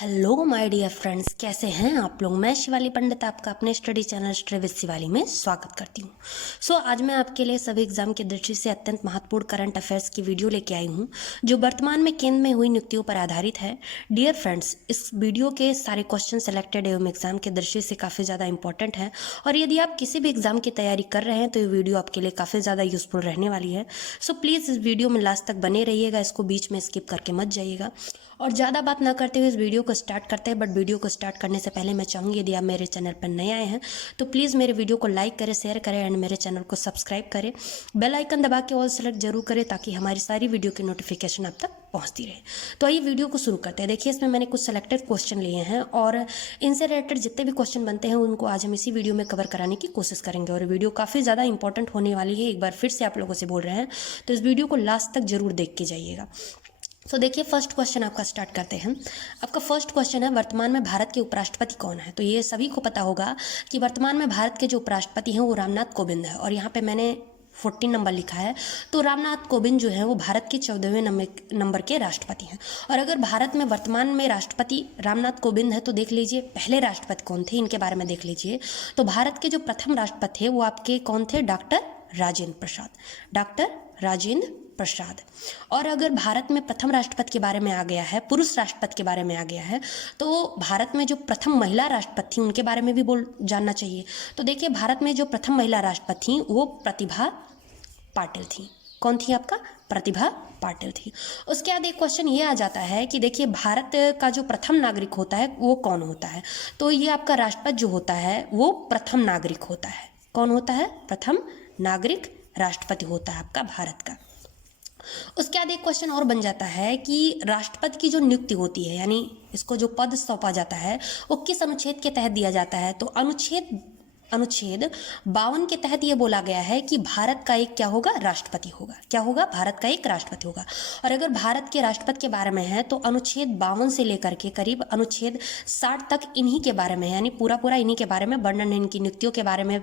Hello my dear friends, कैसे हैं आप लोग। मैं शिवाली पंडित आपका अपने study channel study with Shivali में स्वागत करती हूँ। आज मैं आपके लिए सभी एग्जाम की दृष्टि से अत्यंत महत्वपूर्ण करंट अफेयर्स की वीडियो लेके आई हूँ जो वर्तमान में केंद्र में हुई नियुक्तियों पर आधारित है। डियर फ्रेंड्स, इस वीडियो के सारे क्वेश्चन सेलेक्टेड एवं एग्जाम की दृष्टि से काफ़ी ज़्यादा इंपॉर्टेंट है और यदि आप किसी भी एग्जाम की तैयारी कर रहे हैं तो ये वीडियो आपके लिए काफ़ी ज़्यादा यूजफुल रहने वाली है। प्लीज़ इस वीडियो में लास्ट तक बने रहिएगा, इसको बीच में स्किप करके मत जाइएगा। और ज़्यादा बात ना करते हुए इस वीडियो को स्टार्ट करते हैं। बट वीडियो को स्टार्ट करने से पहले मैं चाहूँगी यदि आप मेरे चैनल पर नए आए हैं तो प्लीज़ मेरे वीडियो को लाइक करें, शेयर करें एंड मेरे चैनल को सब्सक्राइब करें। बेल आइकन दबा के ऑल सेलेक्ट जरूर करें ताकि हमारी सारी वीडियो की नोटिफिकेशन आप तक पहुँचती रहे। तो आइए वीडियो को शुरू करते हैं। देखिए, इसमें मैंने कुछ सेलेक्टेड क्वेश्चन लिए हैं और इनसे रिलेटेड जितने भी क्वेश्चन बनते हैं उनको आज हम इसी वीडियो में कवर कराने की कोशिश करेंगे और वीडियो काफ़ी ज़्यादा इंपॉर्टेंट होने वाली है। एक बार फिर से आप लोगों से बोल रहे हैं तो इस वीडियो को लास्ट तक जरूर देख के जाइएगा। देखिए, फर्स्ट क्वेश्चन आपका स्टार्ट करते हैं। आपका फर्स्ट क्वेश्चन है, वर्तमान में भारत के उपराष्ट्रपति कौन है। तो ये सभी को पता होगा कि वर्तमान में भारत के जो उपराष्ट्रपति हैं वो रामनाथ कोविंद है और यहाँ पे मैंने 14 नंबर लिखा है। तो रामनाथ कोविंद जो है वो भारत के 14वें नंबर के राष्ट्रपति हैं। और अगर भारत में वर्तमान में राष्ट्रपति रामनाथ कोविंद है तो देख लीजिए पहले राष्ट्रपति कौन थे, इनके बारे में देख लीजिए। तो भारत के जो प्रथम राष्ट्रपति थे वो आपके कौन थे, डॉक्टर राजेंद्र प्रसाद, डॉक्टर राजेंद्र प्रसाद। और अगर भारत में प्रथम राष्ट्रपति के बारे में आ गया है, पुरुष राष्ट्रपति के बारे में आ गया है, तो भारत में जो प्रथम महिला राष्ट्रपति थी उनके बारे में भी जानना चाहिए। तो देखिए, भारत में जो प्रथम महिला राष्ट्रपति थी वो प्रतिभा पाटिल थी। कौन थी आपका, प्रतिभा पाटिल थी। उसके बाद एक क्वेश्चन ये आ जाता है कि देखिए, भारत का जो प्रथम नागरिक होता है वो कौन होता है। तो ये आपका राष्ट्रपति जो होता है वो प्रथम नागरिक होता है। कौन होता है, प्रथम नागरिक राष्ट्रपति होता है आपका भारत का। उसके बाद एक क्वेश्चन और बन जाता है कि राष्ट्रपति की जो नियुक्ति होती है, यानी इसको जो पद सौंपा जाता है वो किस अनुच्छेद के तहत दिया जाता है। तो अनुच्छेद 52 के तहत ये बोला गया है कि भारत का एक क्या होगा, राष्ट्रपति होगा। क्या होगा, भारत का एक राष्ट्रपति होगा। और अगर भारत के राष्ट्रपति के बारे में है तो अनुच्छेद 52 से लेकर के करीब अनुच्छेद 60 तक इन्हीं के बारे में, यानी पूरा इन्हीं के बारे में वर्णन, इनकी नियुक्तियों के बारे में,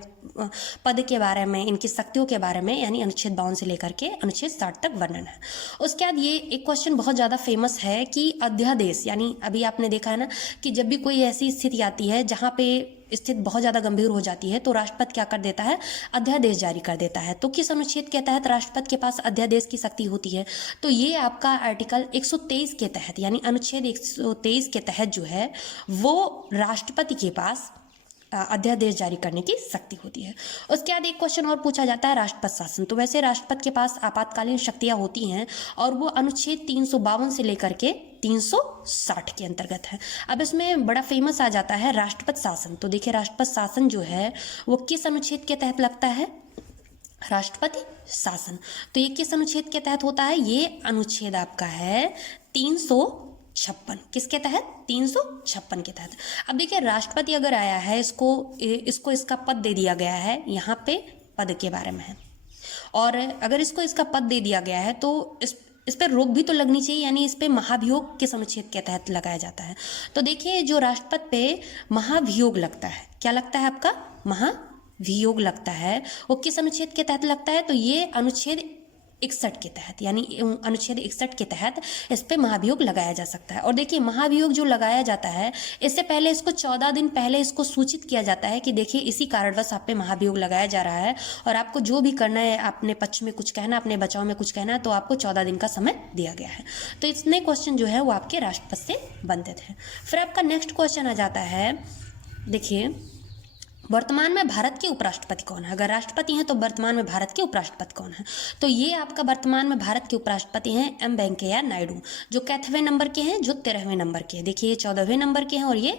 पद के बारे में, इनकी शक्तियों के बारे में, यानी अनुच्छेद 52 से लेकर के अनुच्छेद 60 तक वर्णन है। उसके बाद ये एक क्वेश्चन बहुत ज़्यादा फेमस है कि अध्यादेश, यानी अभी आपने देखा है ना कि जब भी कोई ऐसी स्थिति आती है जहाँ पे स्थिति बहुत ज़्यादा गंभीर हो जाती है तो राष्ट्रपति क्या कर देता है, अध्यादेश जारी कर देता है। तो किस अनुच्छेद के तहत राष्ट्रपति के पास अध्यादेश की शक्ति होती है। तो ये आपका आर्टिकल 123 के तहत, यानी अनुच्छेद 123 के तहत जो है वो राष्ट्रपति के पास अध्यादेश जारी करने की शक्ति होती है। उसके बाद एक क्वेश्चन और पूछा जाता है, राष्ट्रपति शासन। तो वैसे राष्ट्रपति के पास आपातकालीन शक्तियां होती हैं और वो अनुच्छेद 352 से लेकर के 360 के अंतर्गत है। अब इसमें बड़ा फेमस आ जाता है राष्ट्रपति शासन। तो देखिए, राष्ट्रपति शासन जो है वो किस अनुच्छेद के तहत लगता है, राष्ट्रपति शासन। तो ये किस अनुच्छेद के तहत होता है, ये अनुच्छेद आपका है 356। किसके तहत, 356 के तहत। अब देखिए, राष्ट्रपति अगर आया है, इसको इसका पद दे दिया गया है, यहाँ पे पद के बारे में है, और अगर इसको इसका पद दे दिया गया है तो इस पर रोक भी तो लगनी चाहिए, यानी इस पे महाभियोग किस अनुच्छेद के तहत लगाया जाता है। तो देखिए, जो राष्ट्रपति पे महाभियोग लगता है, क्या लगता है आपका, महाभियोग लगता है, वो किस अनुच्छेद के तहत लगता है। तो ये अनुच्छेद 61 के तहत, यानी अनुच्छेद 61 के तहत इस पे महाभियोग लगाया जा सकता है। और देखिए, महाभियोग जो लगाया जाता है इससे पहले इसको 14 दिन पहले इसको सूचित किया जाता है कि देखिए इसी कारणवश आप पे महाभियोग लगाया जा रहा है और आपको जो भी करना है, अपने पक्ष में कुछ कहना, अपने बचाव में कुछ कहना है, तो आपको 14 दिन का समय दिया गया है। तो इतने क्वेश्चन जो है वो आपके राष्ट्रपति से बनते थे। फिर आपका नेक्स्ट क्वेश्चन आ जाता है, देखिए, वर्तमान में भारत के उपराष्ट्रपति कौन है। अगर राष्ट्रपति हैं तो वर्तमान में भारत के उपराष्ट्रपति कौन है। तो ये आपका वर्तमान में भारत के उपराष्ट्रपति हैं एम वेंकैया नायडू, जो कैथवें नंबर के हैं, जो 13वें नंबर के हैं। देखिए, ये 14वें नंबर के हैं और ये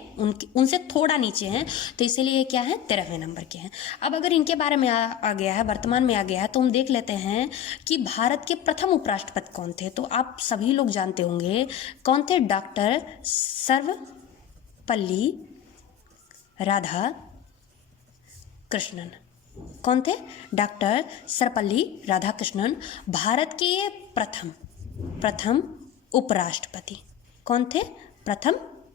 उनसे थोड़ा नीचे हैं, तो इसीलिए ये क्या है, 13वें नंबर के हैं। अब अगर इनके बारे में आ गया है, वर्तमान में आ गया है, तो हम देख लेते हैं कि भारत के प्रथम उपराष्ट्रपति कौन थे। तो आप सभी लोग जानते होंगे कौन थे, डॉक्टर सर्वपल्ली राधा कृष्णन। कौन थे, डॉक्टर सर्वपल्ली राधाकृष्णन, भारत के प्रथम उपराष्ट्रपति। कौन थे, प्रथम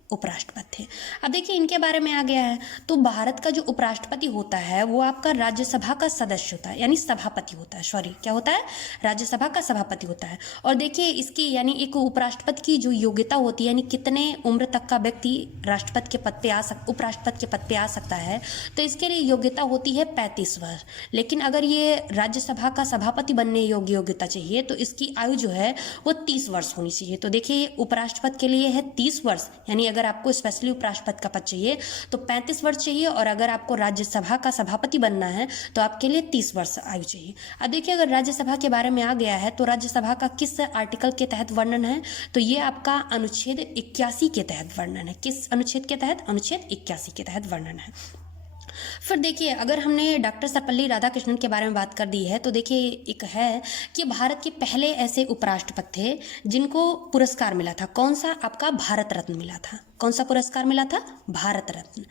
उपराष्ट्रपति थे। अब देखिए इनके बारे में आ गया है, तो भारत का जो उपराष्ट्रपति होता है वो आपका राज्यसभा का सदस्य होता है, यानी सभापति होता है, सॉरी क्या होता है, राज्यसभा का सभापति होता है। और देखिए इसकी यानी एक उपराष्ट्रपति की जो योग्यता होती है, यानी कितने उम्र तक का व्यक्ति राष्ट्रपति के पद पे उपराष्ट्रपति के पद पे आ सकता है, तो इसके लिए योग्यता होती है 35 वर्ष। लेकिन अगर ये राज्यसभा का सभापति बनने योग्य योग्यता चाहिए तो इसकी आयु जो है वो 30 वर्ष होनी चाहिए। तो देखिए उपराष्ट्रपति के लिए है 30 वर्ष, यानी अगर आपको स्पेशली उपराष्ट्रपति का पद चाहिए तो 35 वर्ष चाहिए, और अगर आपको राज्यसभा का सभापति बनना है तो आपके लिए 30 वर्ष आयु चाहिए। अब देखिए अगर राज्यसभा के बारे में आ गया है तो राज्यसभा का किस आर्टिकल के तहत वर्णन है, तो ये आपका अनुच्छेद 81 के तहत वर्णन है। किस अनुच्छेद के तहत? अनुच्छेद 81 के तहत वर्णन है। फिर देखिए अगर हमने डॉक्टर सर्वपल्ली राधाकृष्णन के बारे में बात कर दी है, तो देखिए एक है कि भारत के पहले ऐसे उपराष्ट्रपति थे जिनको पुरस्कार मिला था। कौन सा? आपका भारत रत्न मिला था। कौन सा पुरस्कार मिला था? भारत रत्न।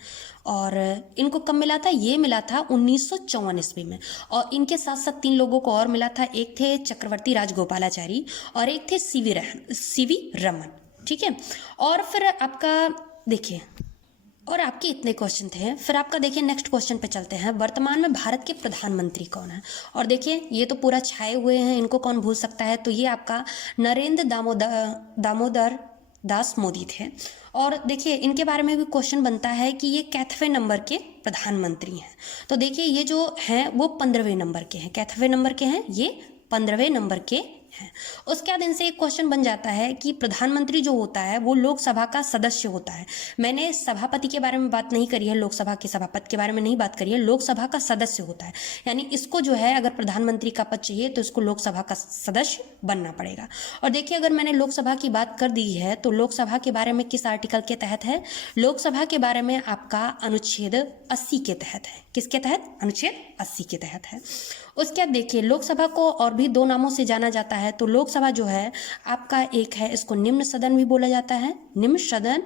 और इनको कब मिला था? ये मिला था 1954 ईस्वी में। और इनके साथ साथ 3 लोगों को और मिला था। एक थे चक्रवर्ती राजगोपालाचारी और एक थे सीवी रमन। ठीक है। और फिर आपका देखिए, और आपके इतने क्वेश्चन थे। फिर आपका देखिए नेक्स्ट क्वेश्चन पे चलते हैं। वर्तमान में भारत के प्रधानमंत्री कौन है? और देखिए ये तो पूरा छाए हुए हैं, इनको कौन भूल सकता है। तो ये आपका नरेंद्र दामोदर दास मोदी थे। और देखिए इनके बारे में भी क्वेश्चन बनता है कि ये कैथवे नंबर के प्रधानमंत्री हैं। तो देखिए ये जो हैं वो 15वें नंबर के हैं। कैथवे नंबर के हैं, ये 15वें नंबर के हैं। उसके बाद इनसे एक क्वेश्चन बन जाता है कि प्रधानमंत्री जो होता है वो लोकसभा का सदस्य होता है। मैंने सभापति के बारे में बात नहीं करी है, लोकसभा के सभापति के बारे में नहीं बात करी है, लोकसभा का सदस्य होता है। यानी इसको जो है अगर प्रधानमंत्री का पद चाहिए तो इसको लोकसभा का सदस्य बनना पड़ेगा। और देखिए अगर मैंने लोकसभा की बात कर दी है तो लोकसभा के बारे में किस आर्टिकल के तहत है? लोकसभा के बारे में आपका अनुच्छेद 80 के तहत है। किसके तहत? अनुच्छेद 80 के तहत है। उसके बाद देखिए लोकसभा को और भी 2 नामों से जाना जाता है। तो लोकसभा जो है आपका एक है, इसको निम्न सदन भी बोला जाता है, निम्न सदन,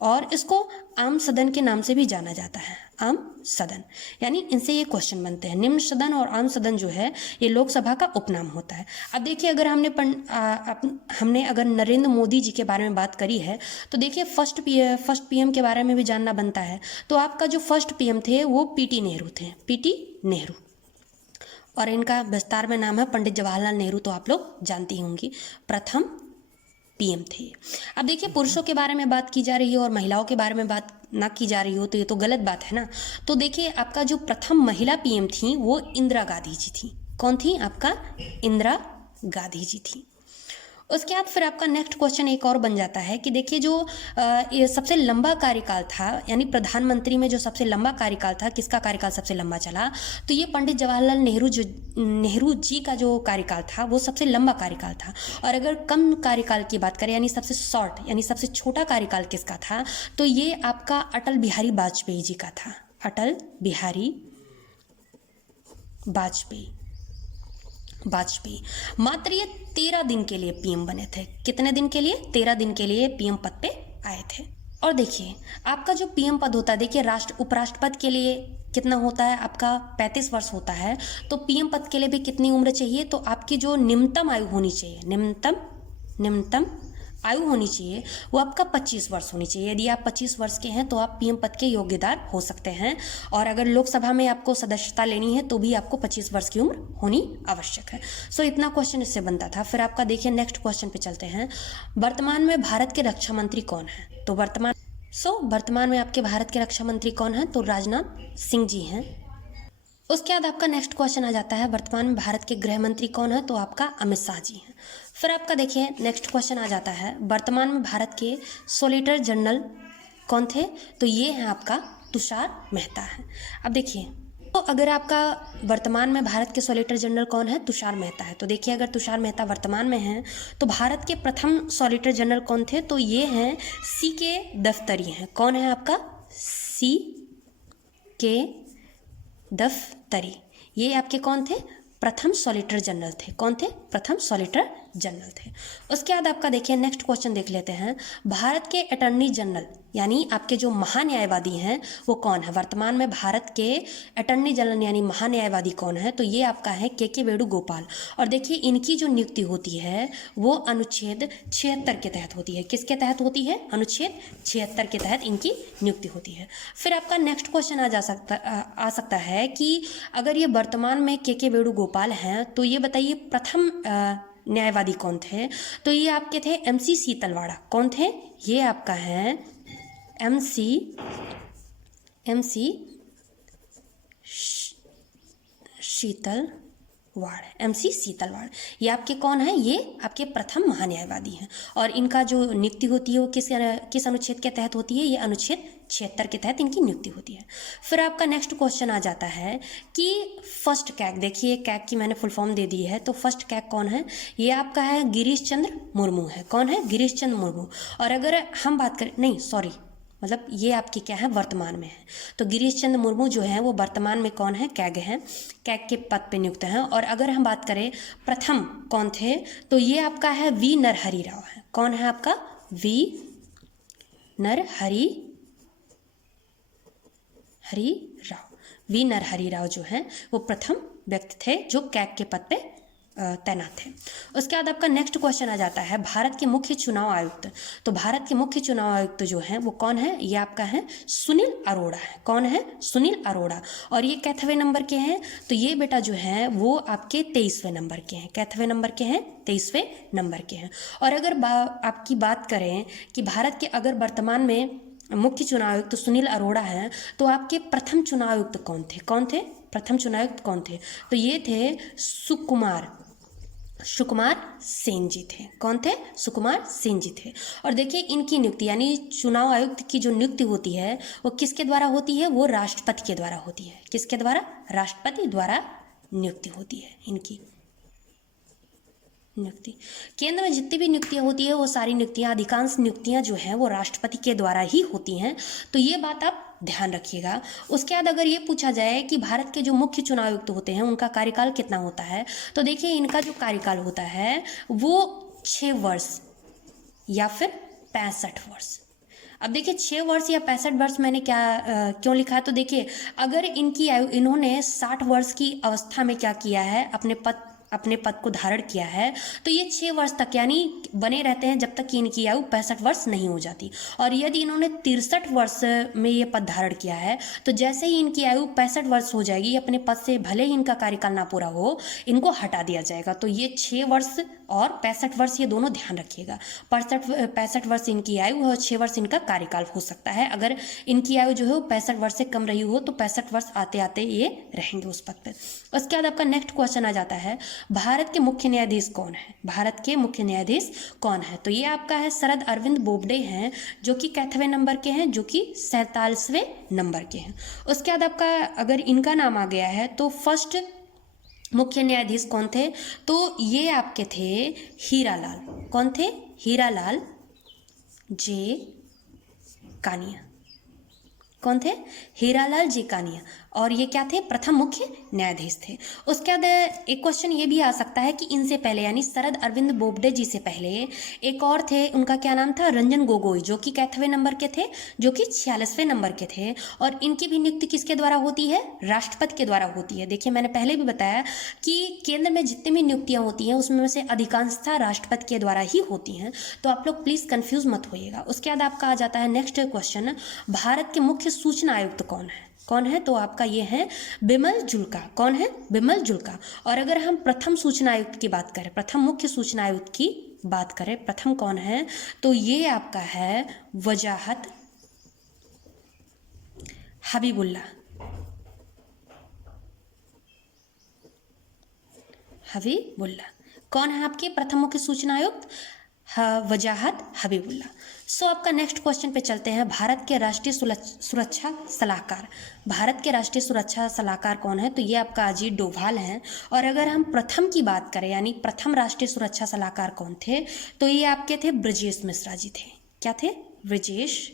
और इसको आम सदन के नाम से भी जाना जाता है, आम सदन। यानी इनसे ये क्वेश्चन बनते हैं। निम्न सदन और आम सदन जो है ये लोकसभा का उपनाम होता है। अब देखिए अगर हमने अगर नरेंद्र मोदी जी के बारे में बात करी है तो देखिए फर्स्ट पीएम के बारे में भी जानना बनता है। तो आपका जो फर्स्ट पीएम थे वो पीटी नेहरू थे, पीटी नेहरू। और इनका विस्तार में नाम है पंडित जवाहरलाल नेहरू, तो आप लोग जानती होंगी, प्रथम पीएम थे। अब देखिए पुरुषों के बारे में बात की जा रही है और महिलाओं के बारे में बात ना की जा रही हो तो ये तो गलत बात है ना। तो देखिए आपका जो प्रथम महिला पीएम थी वो इंदिरा गांधी जी थी। कौन थी? आपका इंदिरा गांधी जी थी। उसके बाद फिर आपका नेक्स्ट क्वेश्चन एक और बन जाता है कि देखिए जो ये सबसे लंबा कार्यकाल था, यानी प्रधानमंत्री में जो सबसे लंबा कार्यकाल था, किसका कार्यकाल सबसे लंबा चला? तो ये पंडित जवाहरलाल नेहरू जी का जो कार्यकाल था वो सबसे लंबा कार्यकाल था। और अगर कम कार्यकाल की बात करें यानी सबसे शॉर्ट यानी सबसे छोटा कार्यकाल किसका था? तो ये आपका अटल बिहारी वाजपेयी जी का था। अटल बिहारी वाजपेयी मात्र ये 13 दिन के लिए पीएम बने थे। कितने दिन के लिए? 13 दिन के लिए पीएम पद पे आए थे। और देखिए आपका जो पीएम पद होता है, देखिए उपराष्ट्रपति के लिए कितना होता है? आपका 35 वर्ष होता है। तो पीएम पद के लिए भी कितनी उम्र चाहिए? तो आपकी जो न्यूनतम आयु होनी चाहिए, न्यूनतम आयु होनी चाहिए वो आपका 25 वर्ष होनी चाहिए। यदि आप 25 वर्ष के हैं तो आप पीएम पद के योग्यदार हो सकते हैं। और अगर लोकसभा में आपको सदस्यता लेनी है तो भी आपको 25 वर्ष की उम्र होनी आवश्यक है। सो इतना क्वेश्चन इससे बनता था। फिर आपका देखिए नेक्स्ट क्वेश्चन पे चलते हैं। वर्तमान में भारत के रक्षा मंत्री कौन है? तो वर्तमान में आपके भारत के रक्षा मंत्री कौन है? तो राजनाथ सिंह जी हैं। उसके बाद आपका नेक्स्ट क्वेश्चन आ जाता है, वर्तमान में भारत के गृह मंत्री कौन है? तो आपका अमित शाह जी हैं। फिर आपका देखिए नेक्स्ट क्वेश्चन आ जाता है, वर्तमान में भारत के सॉलिसिटर जनरल कौन थे? तो ये हैं आपका तुषार मेहता है। अब देखिए तो अगर आपका वर्तमान में भारत के सॉलिसिटर जनरल कौन है? तुषार मेहता है। तो देखिए अगर तुषार मेहता वर्तमान में हैं तो भारत के प्रथम सॉलिसिटर जनरल कौन थे? तो ये हैं CK दफ्तरी हैं। कौन है आपका? CK दफ्तरी। ये आपके कौन थे? प्रथम सॉलिसिटर जनरल थे। कौन थे? प्रथम सॉलिसिटर जनरल थे। उसके बाद आपका देखिए नेक्स्ट क्वेश्चन देख लेते हैं, भारत के अटॉर्नी जनरल यानी आपके जो महान्यायवादी हैं वो कौन है? वर्तमान में भारत के अटॉर्नी जनरल यानी महान्यायवादी कौन है? तो ये आपका है के वेणुगोपाल। और देखिए इनकी जो नियुक्ति होती है वो अनुच्छेद 76 के तहत होती है। किसके तहत होती है? अनुच्छेद 76 के तहत इनकी नियुक्ति होती है। फिर आपका नेक्स्ट क्वेश्चन आ सकता है कि अगर ये वर्तमान में के वेणुगोपाल हैं तो ये बताइए प्रथम न्यायवादी कौन थे? तो ये आपके थे MC सीतलवाड़ा। कौन थे? ये आपका है MC सीतलवाड़। ये आपके कौन है? ये आपके प्रथम महान्यायवादी हैं। और इनका जो नियुक्ति होती है वो किस अनुच्छेद के तहत होती है? ये अनुच्छेद 76 के तहत इनकी नियुक्ति होती है। फिर आपका नेक्स्ट क्वेश्चन आ जाता है कि फर्स्ट कैग, देखिए कैग की मैंने फुल फॉर्म दे दी है, तो फर्स्ट कैग कौन है? ये आपका है गिरीश चंद्र मुर्मू है। कौन है? गिरीश चंद्र मुर्मू। और अगर हम बात करें, नहीं सॉरी, मतलब ये आपकी क्या है? वर्तमान में है। तो गिरीश चंद्र मुर्मू जो है वो वर्तमान में कौन है? कैग हैं, कैग के पद पे नियुक्त हैं। और अगर हम बात करें प्रथम कौन थे, तो ये आपका है वी नरहरि राव है। कौन है आपका? वी नरहरि राव। वी नरहरि राव जो हैं वो प्रथम व्यक्ति थे जो कैग के पद पे तैनात थे। उसके बाद आपका नेक्स्ट क्वेश्चन आ जाता है भारत के मुख्य चुनाव आयुक्त। तो भारत के मुख्य चुनाव आयुक्त जो हैं वो कौन है? ये आपका है सुनील अरोड़ा है। कौन है? सुनील अरोड़ा। और ये कैथवे नंबर के हैं? तो ये बेटा जो है वो आपके 23वें नंबर के हैं। कैथवे नंबर के हैं? 23वें नंबर के हैं। और अगर आपकी बात करें कि भारत के अगर वर्तमान में मुख्य चुनाव आयुक्त तो सुनील अरोड़ा हैं, तो आपके प्रथम चुनाव आयुक्त कौन थे? कौन थे? प्रथम चुनाव आयुक्त कौन थे? तो ये थे सुकुमार सेन जी थे। कौन थे? सुकुमार सेन जी थे। और देखिए इनकी नियुक्ति यानी चुनाव आयुक्त की जो नियुक्ति होती है वो किसके द्वारा होती है? वो राष्ट्रपति के द्वारा होती है। किसके द्वारा? राष्ट्रपति द्वारा नियुक्ति होती है इनकी नियुक्ति। केंद्र में जितनी भी नियुक्तियां होती है वो सारी नियुक्तियां, अधिकांश नियुक्तियां जो हैं वो राष्ट्रपति के द्वारा ही होती हैं। तो ये बात आप ध्यान रखिएगा। उसके बाद अगर ये पूछा जाए कि भारत के जो मुख्य चुनाव आयुक्त होते हैं उनका कार्यकाल कितना होता है, तो देखिए इनका जो कार्यकाल होता है वो 6 वर्ष या फिर 65 वर्ष। अब देखिए 6 वर्ष या 65 वर्ष मैंने क्यों लिखा है? तो देखिए अगर इनकी आयु, इन्होंने 60 वर्ष की अवस्था में क्या किया है? अपने पद को धारण किया है, तो ये 6 वर्ष तक यानी बने रहते हैं जब तक कि इनकी आयु 65 वर्ष नहीं हो जाती। और यदि इन्होंने 63 वर्ष में ये पद धारण किया है तो जैसे ही इनकी आयु 65 वर्ष हो जाएगी, अपने पद से भले ही इनका कार्यकाल ना पूरा हो, इनको हटा दिया जाएगा। तो ये 6 वर्ष और 65 वर्ष ये दोनों ध्यान रखिएगा। 65 वर्ष इनकी आयु और 6 वर्ष इनका कार्यकाल हो सकता है। अगर इनकी आयु जो है वो 65 वर्ष से कम रही हो तो 65 वर्ष आते आते ये रहेंगे उस पद पर। उसके बाद आपका नेक्स्ट क्वेश्चन आ जाता है भारत के मुख्य न्यायाधीश कौन है? भारत के मुख्य न्यायाधीश कौन है? तो ये आपका है शरद अरविंद बोबडे हैं जो कि कैथवे नंबर के हैं, जो कि 47वें नंबर के हैं। उसके बाद आपका अगर इनका नाम आ गया है तो फर्स्ट मुख्य न्यायाधीश कौन थे? तो ये आपके थे हीरालाल। कौन थे? हीरालाल जे कानिया। कौन थे? हीरालाल जी कानिया। और ये क्या थे? प्रथम मुख्य न्यायाधीश थे। उसके बाद एक क्वेश्चन ये भी आ सकता है कि इनसे पहले यानी शरद अरविंद बोबडे जी से पहले एक और थे, उनका क्या नाम था? रंजन गोगोई, जो कि कैथवे नंबर के थे, जो कि 46वें नंबर के थे। और इनकी भी नियुक्ति किसके द्वारा होती है? राष्ट्रपति के द्वारा होती है। देखिए मैंने पहले भी बताया कि केंद्र में जितनी भी नियुक्तियां होती हैं उसमें से अधिकांशतः राष्ट्रपति के द्वारा ही होती हैं। तो आप लोग प्लीज़ कन्फ्यूज मत होइएगा। उसके बाद आपका आ जाता है नेक्स्ट क्वेश्चन, भारत के मुख्य सूचना आयुक्त कौन है? कौन है? तो आपका ये है बिमल जुल्का। कौन है? बिमल जुल्का। और अगर हम प्रथम सूचना आयुक्त की बात करें, प्रथम मुख्य सूचना आयुक्त की बात करें, प्रथम कौन है? तो ये आपका है वजाहत हबीबुल्ला। हबीबुल्ला कौन है आपके प्रथम मुख्य सूचना आयुक्त? वजाहत हबीबुल्ला। सो आपका नेक्स्ट क्वेश्चन पे चलते हैं, भारत के राष्ट्रीय सुरक्षा सलाहकार। भारत के राष्ट्रीय सुरक्षा सलाहकार कौन है? तो ये आपका अजीत डोभाल हैं। और अगर हम प्रथम की बात करें यानी प्रथम राष्ट्रीय सुरक्षा सलाहकार कौन थे? तो ये आपके थे ब्रजेश मिश्रा जी थे। क्या थे? ब्रजेश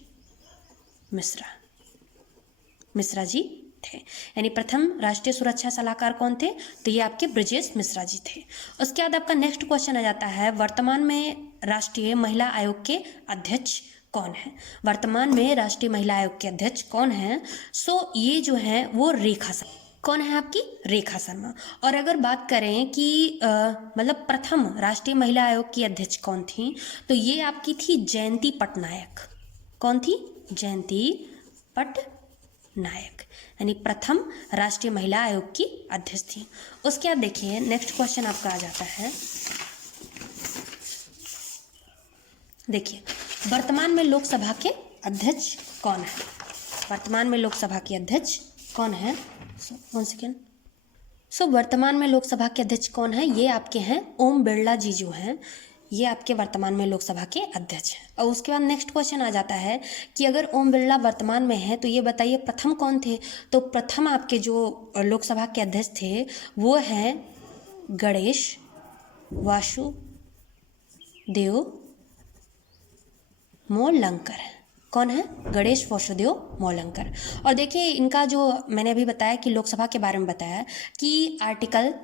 मिश्रा जी थे, यानी प्रथम राष्ट्रीय सुरक्षा सलाहकार कौन थे, तो ये आपके ब्रजेश मिश्रा जी थे। उसके बाद आपका नेक्स्ट क्वेश्चन आ जाता है, वर्तमान में राष्ट्रीय महिला आयोग के अध्यक्ष कौन है। वर्तमान में राष्ट्रीय महिला आयोग के अध्यक्ष कौन है, सो ये जो है वो रेखा शर्मा। कौन है आपकी, रेखा शर्मा। और अगर बात करें कि मतलब प्रथम राष्ट्रीय महिला आयोग की अध्यक्ष कौन थी, तो ये आपकी थी जयंती पटनायक। कौन थी, जयंती पटनायक, यानी प्रथम राष्ट्रीय महिला आयोग की अध्यक्ष थी। उसके बाद देखिए नेक्स्ट क्वेश्चन आपका आ जाता है, देखिए वर्तमान में लोकसभा के अध्यक्ष कौन है। वर्तमान में लोकसभा के अध्यक्ष कौन है, वन सेकेंड। सो वर्तमान में लोकसभा के अध्यक्ष कौन है, ये आपके हैं ओम बिरला जी जो हैं, ये आपके वर्तमान में लोकसभा के अध्यक्ष हैं। और उसके बाद नेक्स्ट क्वेश्चन आ जाता है कि अगर ओम बिरला वर्तमान में है तो ये बताइए प्रथम कौन थे। तो प्रथम आपके जो लोकसभा के अध्यक्ष थे वो हैं गणेश वासुदेव मोलंकर। कौन है, गणेश वासुदेव मोलंकर। और देखिए इनका जो मैंने अभी बताया कि लोकसभा के बारे में बताया कि आर्टिकल,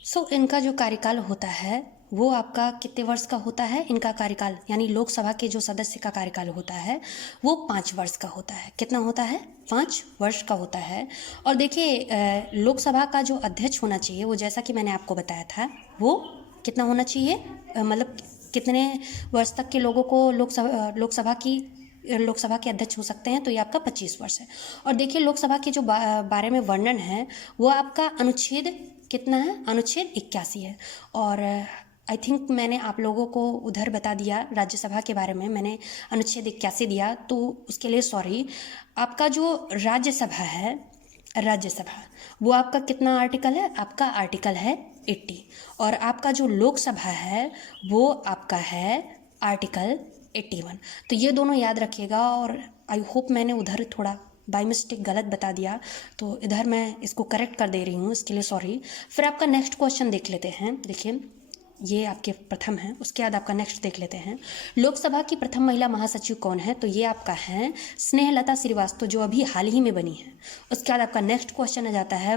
सो इनका जो कार्यकाल होता है वो आपका कितने वर्ष का होता है, इनका कार्यकाल यानी लोकसभा के जो सदस्य का कार्यकाल होता है वो 5 वर्ष का होता है। कितना होता है, 5 वर्ष का होता है। और देखिए लोकसभा का जो अध्यक्ष होना चाहिए वो जैसा कि मैंने आपको बताया था वो कितना होना चाहिए, मतलब कितने वर्ष तक के लोगों को लोकसभा के अध्यक्ष हो सकते हैं, तो ये आपका 25 वर्ष है। और देखिए लोकसभा के जो बारे में वर्णन है वो आपका अनुच्छेद कितना है, अनुच्छेद 81 है। और आई थिंक मैंने आप लोगों को उधर बता दिया राज्यसभा के बारे में, मैंने अनुच्छेद 81 दिया तो उसके लिए सॉरी। आपका जो राज्यसभा है, राज्यसभा वो आपका कितना आर्टिकल है, आपका आर्टिकल है 80। और आपका जो लोकसभा है वो आपका है आर्टिकल 81। तो ये दोनों याद रखिएगा। और आई होप मैंने उधर थोड़ा बाय मिस्टेक गलत बता दिया तो इधर मैं इसको करेक्ट कर दे रही हूँ, इसके लिए सॉरी। फिर आपका नेक्स्ट क्वेश्चन देख लेते हैं। देखिए ये आपके प्रथम है, उसके बाद आपका नेक्स्ट देख लेते हैं, लोकसभा की प्रथम महिला महासचिव कौन है, तो ये आपका है स्नेहलता श्रीवास्तव जो अभी हाल ही में बनी है। उसके बाद आपका नेक्स्ट क्वेश्चन आ जाता है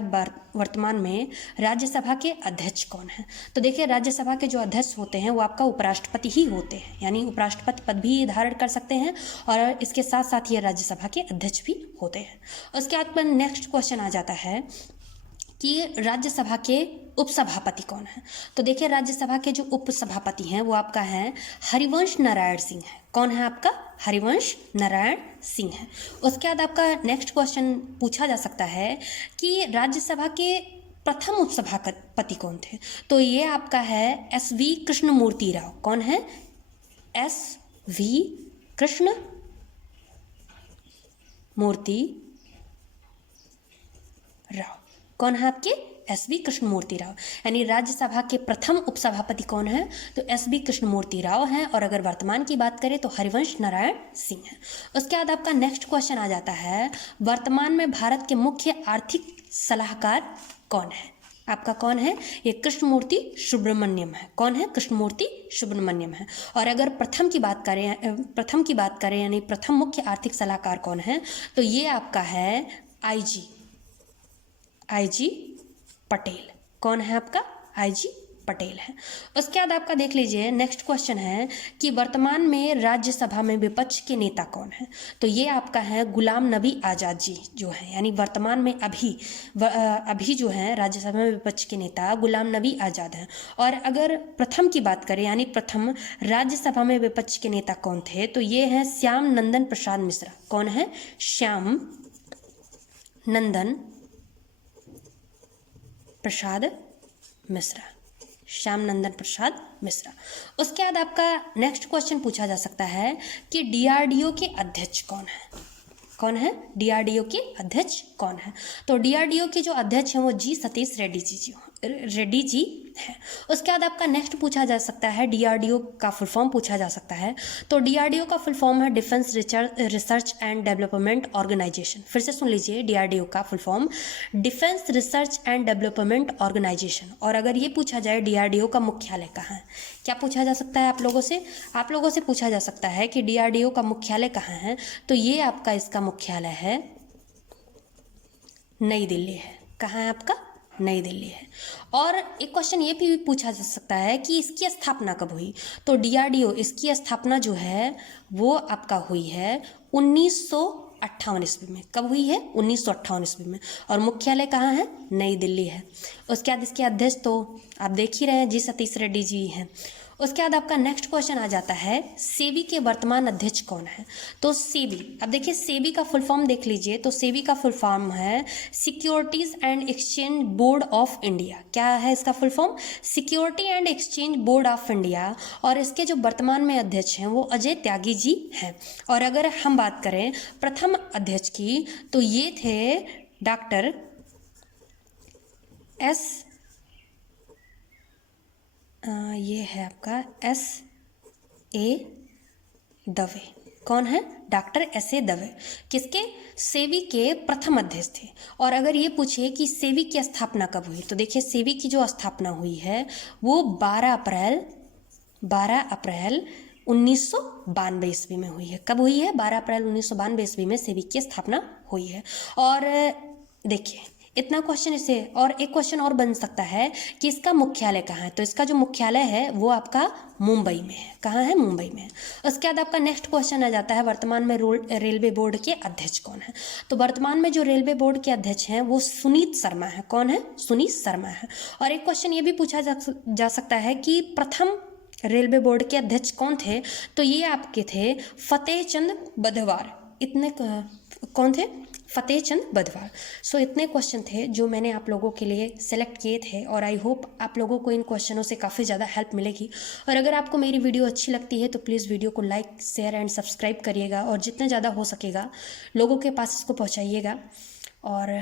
वर्तमान में राज्यसभा के अध्यक्ष कौन है। तो देखिए राज्यसभा के जो अध्यक्ष होते हैं वो आपका उपराष्ट्रपति ही होते हैं, यानी उपराष्ट्रपति पद भी धारण कर सकते हैं और इसके साथ साथ ये राज्यसभा के अध्यक्ष भी होते हैं। उसके बाद पर नेक्स्ट क्वेश्चन आ जाता है कि राज्यसभा के उपसभापति कौन है। तो देखिए राज्यसभा के जो उपसभापति हैं वो आपका है हरिवंश नारायण सिंह है। कौन है आपका, हरिवंश नारायण सिंह है। उसके बाद आपका नेक्स्ट क्वेश्चन पूछा जा सकता है कि राज्यसभा के प्रथम उपसभापति कौन थे, तो ये आपका है SV कृष्णमूर्ति राव। कौन है, SV कृष्णमूर्ति राव। कौन है आपके, SV कृष्णमूर्ति राव। यानी राज्यसभा के प्रथम उपसभापति कौन है, तो SV कृष्णमूर्ति राव हैं। और अगर वर्तमान की बात करें तो हरिवंश नारायण सिंह है। उसके बाद आपका नेक्स्ट क्वेश्चन आ जाता है वर्तमान में भारत के मुख्य आर्थिक सलाहकार कौन है। आपका कौन है, ये कृष्णमूर्ति सुब्रमण्यम है। कौन है, कृष्णमूर्ति सुब्रमण्यम है। और अगर प्रथम की बात करें यानी प्रथम मुख्य आर्थिक सलाहकार कौन है, तो ये आपका है IG पटेल। कौन है आपका, IG पटेल है। उसके बाद आपका देख लीजिए नेक्स्ट क्वेश्चन है कि वर्तमान में राज्यसभा में विपक्ष के नेता कौन है, तो ये आपका है गुलाम नबी आज़ाद जी जो है, यानी वर्तमान में अभी जो है राज्यसभा में विपक्ष के नेता गुलाम नबी आज़ाद हैं। और अगर प्रथम की बात करें यानी प्रथम राज्यसभा में विपक्ष के नेता कौन थे, तो ये हैं श्याम नंदन प्रसाद मिश्रा। कौन है, श्याम नंदन प्रसाद मिश्रा, श्याम नंदन प्रसाद मिश्रा। उसके बाद आपका नेक्स्ट क्वेश्चन पूछा जा सकता है कि DRDO के अध्यक्ष कौन है। कौन है, DRDO के अध्यक्ष कौन है, तो DRDO के जो अध्यक्ष हैं वो G सतीश रेड्डी जी है। उसके बाद आपका नेक्स्ट पूछा जा सकता है DRDO का फुल फॉर्म पूछा जा सकता है, तो DRDO का फुल फॉर्म है defence research and development organisation. फिर से सुन लीजिए, DRDO का full form defence research and development organisation. और अगर ये पूछा जाए DRDO का मुख्यालय कहाँ है, क्या पूछा जा सकता है आप लोगों से पूछा जा सकता है कि DRDO का मुख्यालय कहाँ है, तो ये आपका इसका मुख्यालय है नई दिल्ली है। कहाँ है आपका? नई दिल्ली है। और एक क्वेश्चन ये भी पूछा जा सकता है कि इसकी स्थापना कब हुई। तो डीआरडीओ, इसकी स्थापना जो है वो आपका हुई है 1958 ईस्वी में। कब हुई है? 1958 ईस्वी में। और मुख्यालय कहाँ है? नई दिल्ली है। उसके बाद इसके अध्यक्ष तो आप देख ही रहे हैं, जी सतीश रेड्डी जी हैं। उसके बाद आपका नेक्स्ट क्वेश्चन आ जाता है, सेबी के वर्तमान अध्यक्ष कौन है। तो सेबी, अब देखिए सेबी का फुल फॉर्म देख लीजिए। तो सेबी का फुल फॉर्म है securities and exchange board of India. क्या है इसका full form? Security and exchange board of India. और इसके जो वर्तमान में अध्यक्ष हैं वो अजय त्यागी जी हैं। और अगर हम बात करें प्रथम अध्यक्ष की, तो ये थे डॉक्टर एस, ये है आपका S.A. दवे। कौन है? Doctor S.A. दवे। किसके? सेबी के प्रथम अध्यक्ष थे। और अगर ये पूछे कि सेबी की स्थापना कब हुई, तो देखिए सेबी की जो स्थापना हुई है वो 12 अप्रैल 1992 ईस्वी में हुई है। कब हुई है? 12 अप्रैल 1992 ईस्वी में सेबी की स्थापना हुई है। और देखिए इतना क्वेश्चन इसे, और एक क्वेश्चन और बन सकता है कि इसका मुख्यालय कहाँ है। तो इसका जो मुख्यालय है वो आपका मुंबई में है। कहाँ है? मुंबई में है। उसके बाद आपका नेक्स्ट क्वेश्चन आ जाता है, वर्तमान में रेलवे बोर्ड के अध्यक्ष कौन है। तो वर्तमान में जो रेलवे बोर्ड के अध्यक्ष हैं वो सुनीत शर्मा है। कौन है? सुनीत शर्मा है। और एक क्वेश्चन ये भी पूछा जा सकता है कि प्रथम रेलवे बोर्ड के अध्यक्ष कौन थे। तो ये आपके थे फतेह चंद बधवार। इतने कौन थे? फतेह चंद बधवार। सो इतने क्वेश्चन थे जो मैंने आप लोगों के लिए सेलेक्ट किए थे। और आई होप आप लोगों को इन क्वेश्चनों से काफ़ी ज़्यादा हेल्प मिलेगी। और अगर आपको मेरी वीडियो अच्छी लगती है तो प्लीज़ वीडियो को लाइक, शेयर एंड सब्सक्राइब करिएगा। और जितना ज़्यादा हो सकेगा लोगों के पास इसको पहुँचाइएगा। और